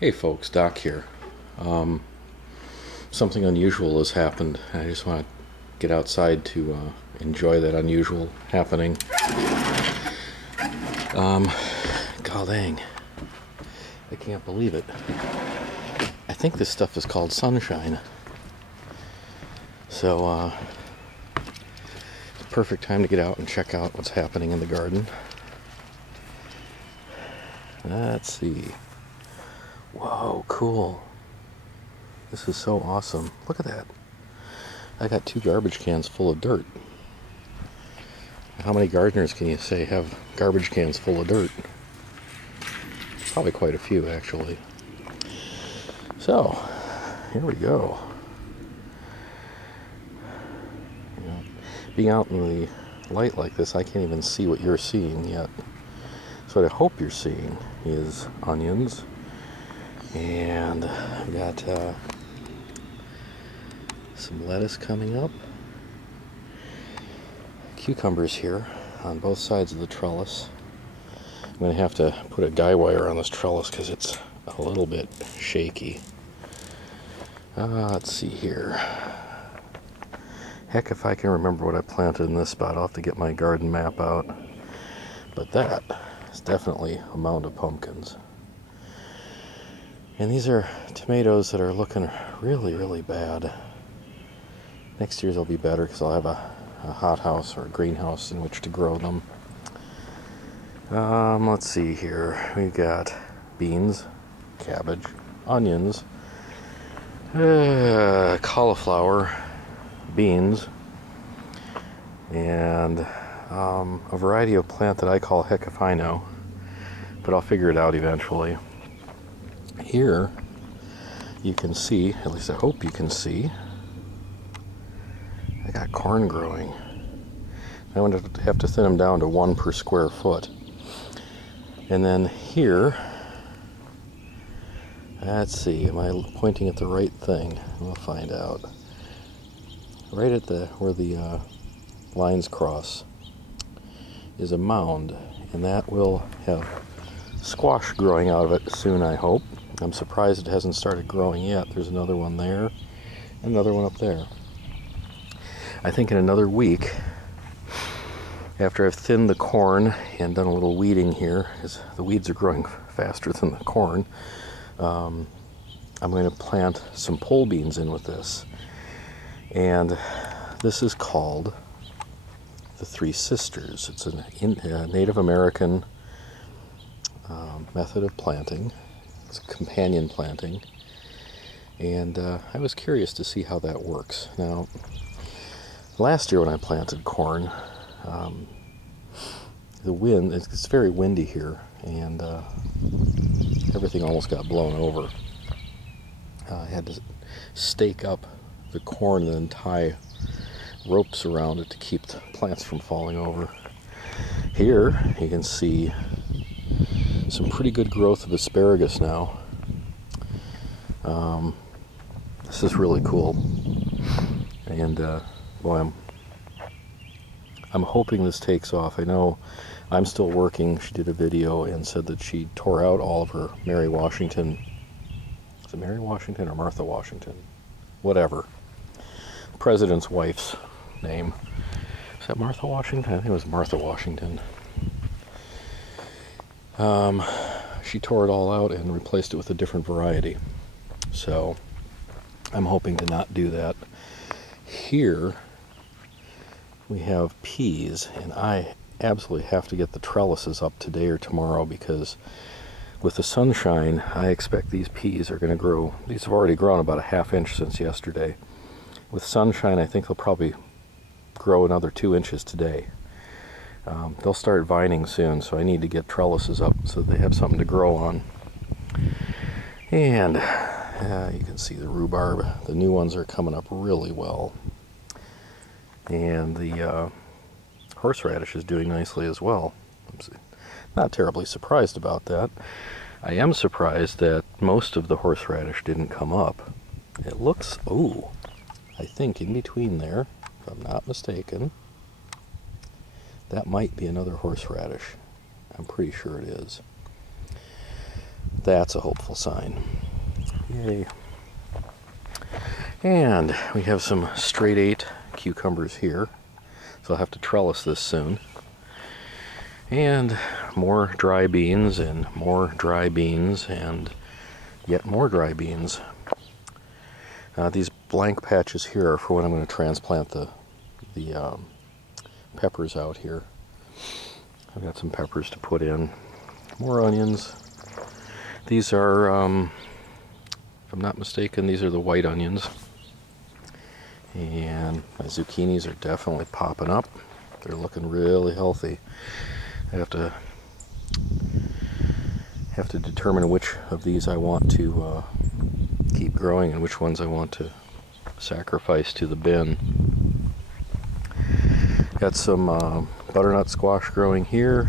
Hey folks, Doc here. Something unusual has happened. I just want to get outside to enjoy that unusual happening. God dang. I can't believe it. I think this stuff is called sunshine. So, it's a perfect time to get out and check out what's happening in the garden. Let's see. Whoa, cool. This is so awesome. Look at that. I got 2 garbage cans full of dirt. How many gardeners can you say have garbage cans full of dirt? Probably quite a few, actually. So, here we go. You know, being out in the light like this, I can't even see what you're seeing yet. So what I hope you're seeing is onions. And I've got some lettuce coming up. Cucumbers here on both sides of the trellis. I'm going to have to put a guy wire on this trellis because it's a little bit shaky. Let's see here. Heck, if I can remember what I planted in this spot, I'll have to get my garden map out. But that is definitely a mound of pumpkins. And these are tomatoes that are looking really, really bad. Next year's will be better because I'll have a hothouse or a greenhouse in which to grow them. Let's see here. We've got beans, cabbage, onions, cauliflower, beans, and a variety of plant that I call heck if I know, but I'll figure it out eventually. Here you can see, at least I hope you can see, I got corn growing. I would have to thin them down to 1 per square foot. And then here, let's see, am I pointing at the right thing? We'll find out. Right at where the lines cross is a mound, and that will have squash growing out of it soon, I hope. I'm surprised it hasn't started growing yet. There's another one there, another one up there. I think in another week, after I've thinned the corn and done a little weeding here, because the weeds are growing faster than the corn, I'm going to plant some pole beans in with this. And this is called the Three Sisters. It's a Native American method of planting. It's a companion planting, and I was curious to see how that works. Now, last year when I planted corn, the wind, it's very windy here, and everything almost got blown over. I had to stake up the corn and then tie ropes around it to keep the plants from falling over. Here you can see some pretty good growth of asparagus now. This is really cool, and boy, I'm hoping this takes off. I know I'm still working. She did a video and said that she tore out all of her Mary Washington. Is it Mary Washington or Martha Washington? Whatever. President's wife's name. Is that Martha Washington? I think it was Martha Washington. She tore it all out and replaced it with a different variety. So I'm hoping to not do that. Here we have peas, and I absolutely have to get the trellises up today or tomorrow because with the sunshine, I expect these peas are going to grow. These have already grown about a ½ inch since yesterday. With sunshine, I think they'll probably grow another 2 inches today. They'll start vining soon, so I need to get trellises up so they have something to grow on. And you can see the rhubarb. The new ones are coming up really well. And the horseradish is doing nicely as well. I'm not terribly surprised about that. I am surprised that most of the horseradish didn't come up. It looks, I think in between there, if I'm not mistaken, that might be another horseradish. I'm pretty sure it is. That's a hopeful sign. Yay. And we have some straight 8 cucumbers here, so I'll have to trellis this soon. And more dry beans and more dry beans and yet more dry beans. These blank patches here are for when I'm going to transplant the peppers out here. I've got some peppers to put in. More onions. These are, if I'm not mistaken, these are the white onions. And my zucchinis are definitely popping up. They're looking really healthy. I have to determine which of these I want to keep growing and which ones I want to sacrifice to the bin. Got some butternut squash growing here,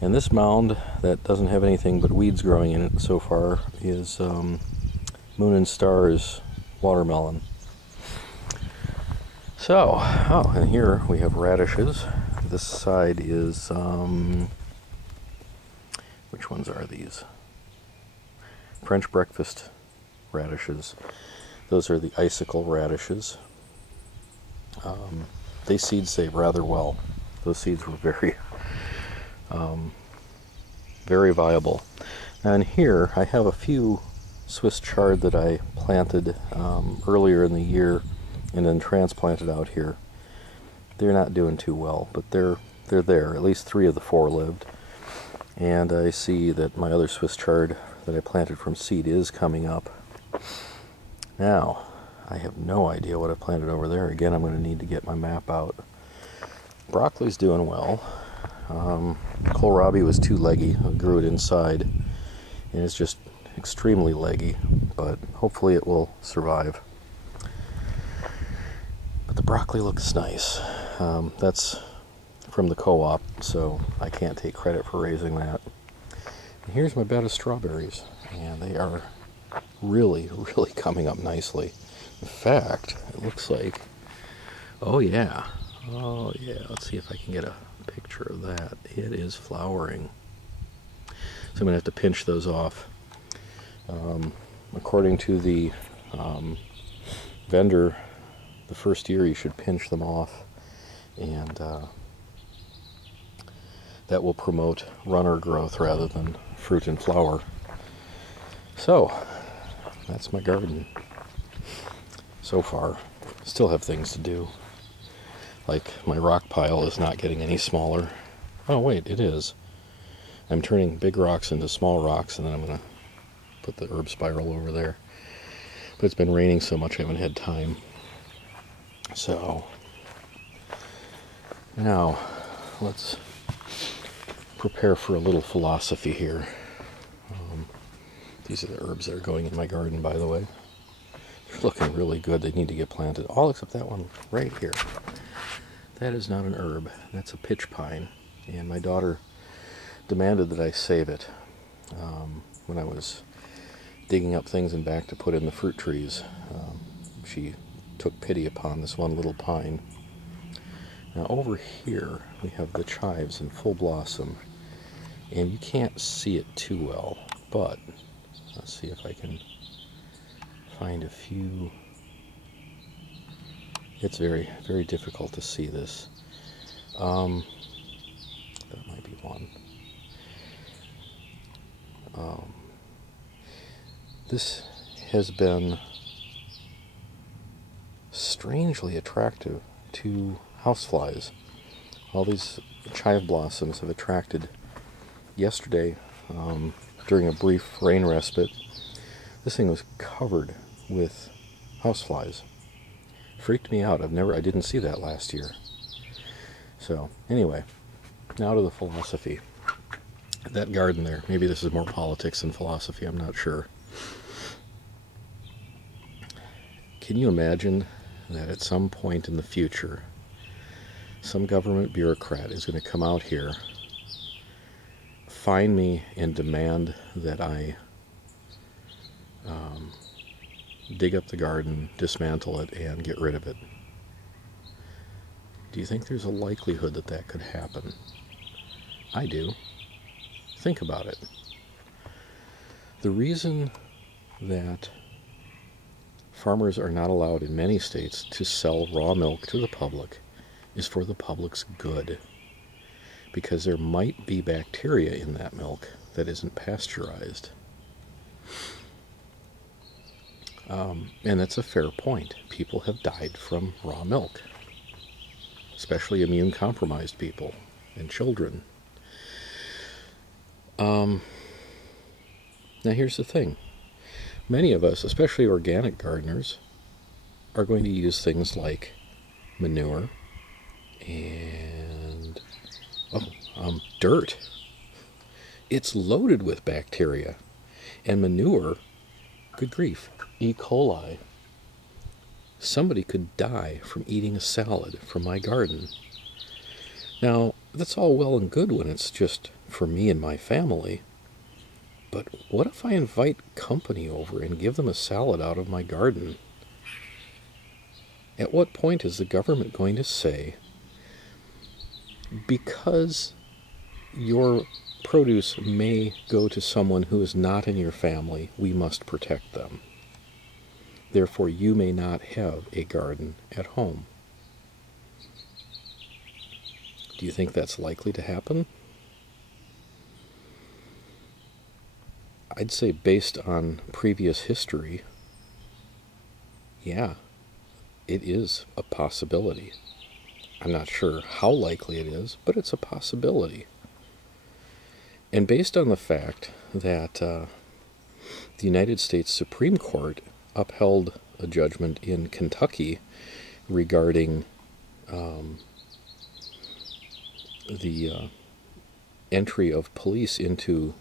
and this mound that doesn't have anything but weeds growing in it so far is Moon and Stars watermelon. So, oh, and here we have radishes. This side is, which ones are these? French breakfast radishes. Those are the icicle radishes. They seed save rather well. Those seeds were very, very viable. And here I have a few Swiss chard that I planted earlier in the year and then transplanted out here. They're not doing too well, but they're there. At least 3 of the 4 lived. And I see that my other Swiss chard that I planted from seed is coming up. Now, I have no idea what I planted over there. Again, I'm going to need to get my map out. Broccoli's doing well. Kohlrabi was too leggy. I grew it inside, and it's just extremely leggy, but hopefully it will survive. But the broccoli looks nice. That's from the co-op, so I can't take credit for raising that. And here's my bed of strawberries, and they are really, really coming up nicely. In fact, it looks like, oh yeah, let's see if I can get a picture of that. It is flowering. So I'm going to have to pinch those off. According to the vendor, the first year you should pinch them off, and that will promote runner growth rather than fruit and flower. So, that's my garden. So far, still have things to do. Like my rock pile is not getting any smaller. Oh wait, it is. I'm turning big rocks into small rocks, and then I'm going to put the herb spiral over there. But it's been raining so much I haven't had time. So, now let's prepare for a little philosophy here. These are the herbs that are going in my garden, by the way. They're looking really good. They need to get planted. All except that one right here. That is not an herb. That's a pitch pine. And my daughter demanded that I save it when I was digging up things in back to put in the fruit trees. She took pity upon this one little pine. Now over here we have the chives in full blossom, and you can't see it too well, but let's see if I can find a few. It's very, very difficult to see this. That might be one. This has been strangely attractive to houseflies. All these chive blossoms have attracted. Yesterday, during a brief rain respite, this thing was covered with houseflies. Freaked me out. I didn't see that last year. So, anyway, now to the philosophy. That garden there, maybe this is more politics than philosophy, I'm not sure. Can you imagine that at some point in the future, some government bureaucrat is going to come out here, find me, and demand that I dig up the garden, dismantle it, and get rid of it? Do you think there's a likelihood that that could happen? I do. Think about it. The reason that farmers are not allowed in many states to sell raw milk to the public is for the public's good, because there might be bacteria in that milk that isn't pasteurized. And that's a fair point. People have died from raw milk, especially immune-compromised people and children. Now here's the thing. Many of us, especially organic gardeners, are going to use things like manure and dirt. It's loaded with bacteria. And manure, good grief, E. coli. Somebody could die from eating a salad from my garden. Now, that's all well and good when it's just for me and my family. But what if I invite company over and give them a salad out of my garden? At what point is the government going to say, because your produce may go to someone who is not in your family, we must protect them. Therefore, you may not have a garden at home. Do you think that's likely to happen? I'd say based on previous history, yeah, it is a possibility. I'm not sure how likely it is, but it's a possibility. And based on the fact that the United States Supreme Court upheld a judgment in Kentucky regarding the entry of police into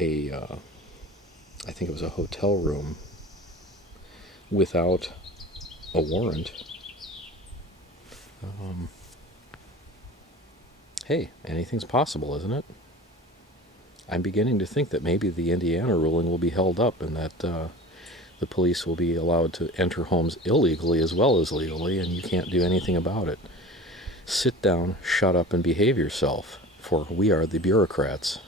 I think it was a hotel room without a warrant. Hey, anything's possible, isn't it? I'm beginning to think that maybe the Indiana ruling will be held up and that the police will be allowed to enter homes illegally as well as legally, and you can't do anything about it. Sit down, shut up, and behave yourself, for we are the bureaucrats.